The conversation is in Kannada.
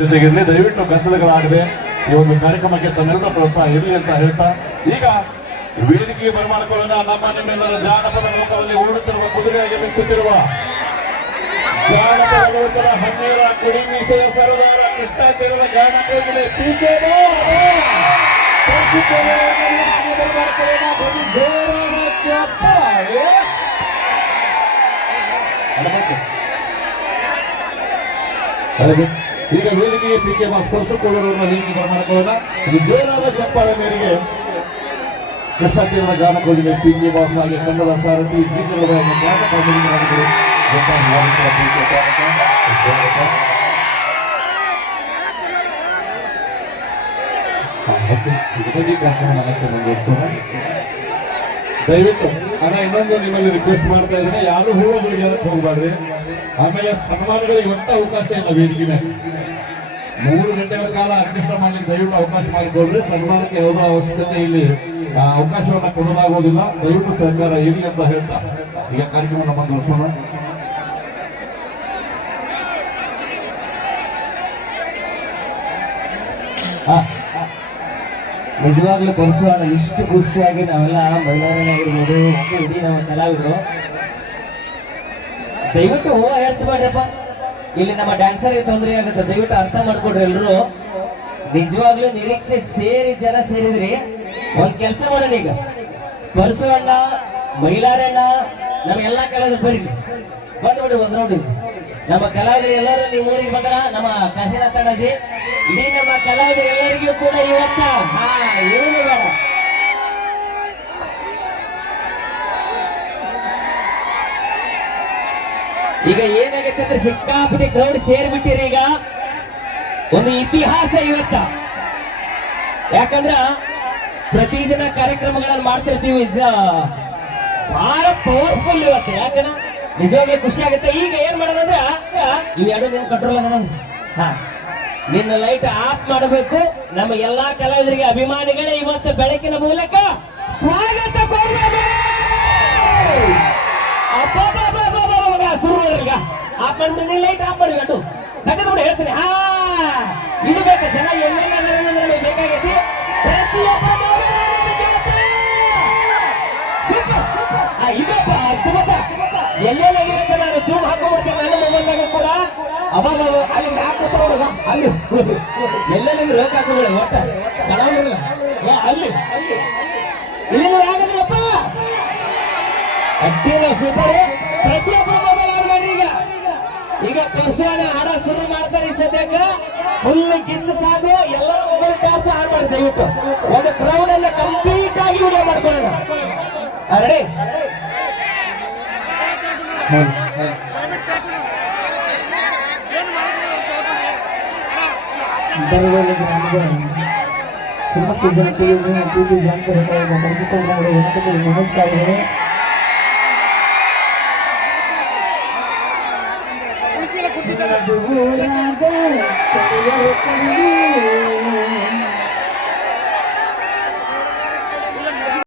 ಜೊತೆಗಿರಲಿ. ದಯವಿಟ್ಟು ಗದ್ದಲಗಳಾಗದೆ ಈ ಒಂದು ಕಾರ್ಯಕ್ರಮಕ್ಕೆ ತಮ್ಮೆಲ್ಲರ ಪ್ರೋತ್ಸಾಹ ಇರಲಿ ಅಂತ ಹೇಳ್ತಾ ಈಗ ವೇದಿಕೆಗೆ ಬರಮಾಡಿಕೊಳ್ಳೋಣ. ನಮ್ಮ ನಿಮ್ಮೆಲ್ಲರ ಜಾನಪದ ಲೋಕದಲ್ಲಿ ಓಡುತ್ತಿರುವ ಕುದುರೆಯಾಗಿ ಮಿಂಚುತ್ತಿರುವ ಜಾನಪದ ಲೋಕದ ಹನ್ನೀರ ಕುಡಿ ಮೀಸೆಯ ಸರದಾರ ಕೃಷ್ಣ ತೀರದ ಗಾನ ಕೋಗಿಲೆ ಪಿಕೆ ಈಗ ವೇದಿಕೆಗೆ ಪಿಕೆ ಸ್ಪರ್ಶಕೊಳ್ಳೋರನ್ನ ವೇದಿಕೆ ಬರಮಾಡಿಕೊಳ್ಳೋಣ. ಇದು ಜೋರಾದ ಚಪ್ಪಾಳೆ ಮೇರೆಗೆ ಕೃಷ್ಣ ತೀರದ ಗಾನ ಕೋಗಿಲೆ ಪಿಕೆ ಬಾಸ್ ಹಾಗೆ ಕನ್ನಡ ಸಾರಥಿ ಜೀವನದ ಗಾನ ಕೋಗಿಲೆ ದಯವಿಟ್ಟು ಅಣ್ಣ ಇನ್ನೊಂದು ನಿಮ್ಮಲ್ಲಿ ರಿಕ್ವೆಸ್ಟ್ ಮಾಡ್ತಾ ಇದ್ದೀನಿ, ಯಾರು ಹೂವುಗಳಿಗೆ ಅದಕ್ಕೆ ಹೋಗ್ಬಾರ್ರಿ. ಆಮೇಲೆ ಸನ್ಮಾನಗಳಿಗೆ ಒಟ್ಟು ಅವಕಾಶ ಇಲ್ಲ ವೇದಿಕೆ ಮೇಲೆ. 3 ಗಂಟೆಗಳ ಕಾಲ ಅರ್ಕೆಸ್ಟ್ರಾ ಮಾಡ್ಲಿಕ್ಕೆ ದಯವಿಟ್ಟು ಅವಕಾಶ ಮಾಡಿಕೊಡ್ರಿ. ಸನ್ಮಾನಕ್ಕೆ ಯಾವುದೋ ಅವಶ್ಯಕತೆ ಇಲ್ಲಿ ಅವಕಾಶವನ್ನ ಕೊಡಲಾಗುವುದಿಲ್ಲ. ದಯವಿಟ್ಟು ಸಹಕಾರ ಇರಲಿ ಅಂತ ಹೇಳ್ತಾ ಈಗ ಕಾರ್ಯಕ್ರಮವನ್ನು ಮುಂದುವರಿಸೋಣ. ನಿಜವಾಗ್ಲೂ ಕೊಡಿಸುವಾಗ ಇಷ್ಟು ಖುಷಿಯಾಗಿ ನಾವೆಲ್ಲ ಮಹಿಳೆಯರಾಗಿರ್ಬೋದು ಇಡೀ ನಮ್ಮ ಕಲಾವಿದರು ದಯವಿಟ್ಟು ಹೇಳ್ಸ್ಬೇಡ್ರಪ್ಪ. ಇಲ್ಲಿ ನಮ್ಮ ಡ್ಯಾನ್ಸರ್ಗೆ ತೊಂದರೆ ಆಗುತ್ತೆ, ದಯವಿಟ್ಟು ಅರ್ಥ ಮಾಡ್ಕೊಡ್ರಿ ಎಲ್ರು. ನಿಜವಾಗ್ಲೂ ನಿರೀಕ್ಷೆ ಸೇರಿ ಜನ ಸೇರಿದ್ರಿ. ಒಂದ್ ಕೆಲಸ ಮಾಡೋಣ, ಈಗ ಪರಸುವಣ್ಣ ಮಹಿಳಾರಣ್ಣ ನಮ್ಗೆಲ್ಲಾ ಕಲಾವಿದ್ರು ಬರ್ರಿ ಬಂದ್ಬಿಡ್ರಿ ಒಂದ್ ನೋಡಿ. ನಮ್ಮ ಕಲಾವಿದರು ಎಲ್ಲರೂ ನಿಮ್ಮ ಊರಿಗೆ ಬಂದ್ರ ನಮ್ಮ ಕಾಶಿನಾಥ ಅಣ್ಣಾಜಿ ಇಡೀ ನಮ್ಮ ಕಲಾವಿದರು ಎಲ್ಲರಿಗೂ ಕೂಡ ಇವತ್ತ ಹೇಳುದೇ ಬೇಡ. ಈಗ ಏನಾಗತ್ತೆ ಅಂದ್ರೆ ಸಿಕ್ಕಾಪಟ್ಟೆ ಕ್ರೌಡ್ ಸೇರ್ಬಿಟ್ಟಿರಿ. ಈಗ ಒಂದು ಇತಿಹಾಸ ಇವತ್ತ, ಯಾಕಂದ್ರ ಪ್ರತಿದಿನ ಕಾರ್ಯಕ್ರಮಗಳನ್ನು ಮಾಡ್ತಿರ್ತೀವಿ. ಬಹಳ ಪವರ್ಫುಲ್ ಇವತ್ತು, ಯಾಕಂದ್ರ ನಿಜವಾಗ್ಲೂ ಖುಷಿ ಆಗುತ್ತೆ. ಈಗ ಏನ್ ಮಾಡೋದಂದ್ರ ಇವೆರಡು ನಿನ್ ಕಂಟ್ರೋಲ್ ಆಗದ. ನಿನ್ನ ಲೈಟ್ ಆಫ್ ಮಾಡಬೇಕು. ನಮ್ಮ ಎಲ್ಲಾ ಕಲಾವಿದರಿಗೆ ಅಭಿಮಾನಿಗಳೇ ಇವತ್ತು ಬೆಳಕಿನ ಮೂಲಕ ಸ್ವಾಗತ ಕೊಡಬೇಕು. ಶುರು ಆಫ್ ಮಾಡ್ಬಿಡಿ, ನಿನ್ನ ಲೈಟ್ ಆಫ್ ಮಾಡ್ಬೇಕು. ತೆಗೆದು ಬಿಡಿ, ಹೇಳ್ತೀನಿ. ಇದು ಬೇಕಾ ಜನ ಎಲ್ಲೆಲ್ಲ ಬೇಕಾಗೈತಿ. ಪ್ರತಿಯೊಬ್ಬ ಇದಪ್ಪ ಅದ್ಭುತ. ಎಲ್ಲೆಲ್ಲಾಗಿರುತ್ತೆ ನಾನು ಚೂಮ್ ಹಾಕೊಂಡ್ಬಿಡ್ತೇನೆ ನನ್ನ ಮೊಬೈಲ್ನಾಗ ಕೂಡ. ಅವಾಗ ಅಲ್ಲಿ ಹಾಕುತ್ತ ಹುಡುಗ ಅಲ್ಲಿ ಎಲ್ಲೆಲ್ಲಿಗೆ ರೋಗ ಹಾಕೋಬೇಡ ಒಟ್ಟ ಕಣ ಅಲ್ಲಿ ಇಲ್ಲಿ ಆಗದಿಲ್ಲಪ್ಪ. ಅಡ್ಡಿಲ್ಲ, ಸೂಪರ್. ಪ್ರತಿಯೊಬ್ಬರು ಮೊಬೈಲ್ ಆನ್ ಮಾಡ್ರಿ. ಈಗ ಪರಸುವಣ್ಣ ಹಾಡ ಶುರು ಮಾಡ್ತಾರೆ. ಈ ಸದ್ಯಕ್ಕ ಫುಲ್ ಗಿಚ್ಚ ಸಾಕು. ಎಲ್ಲರೂ ಮೊಬೈಲ್ ಟಾರ್ಚ್ ಆನ್ ಮಾಡಿ ದಯವಿಟ್ಟು ಒಂದು ಕ್ರೌಡ್ ಅನ್ನ ಕಂಪ್ಲೀಟ್ ಆಗಿ ವಿಡಿಯೋ ಮಾಡ್ಕೊಳ್ಳೋಣ. ರೆಡಿ? ಸಮಸ್ತ ಜನತೆಗೆ ಪ್ರೀತಿ ಜಾನಪದ ನಮಸ್ಕಾರಗಳು. ಊರಾಗ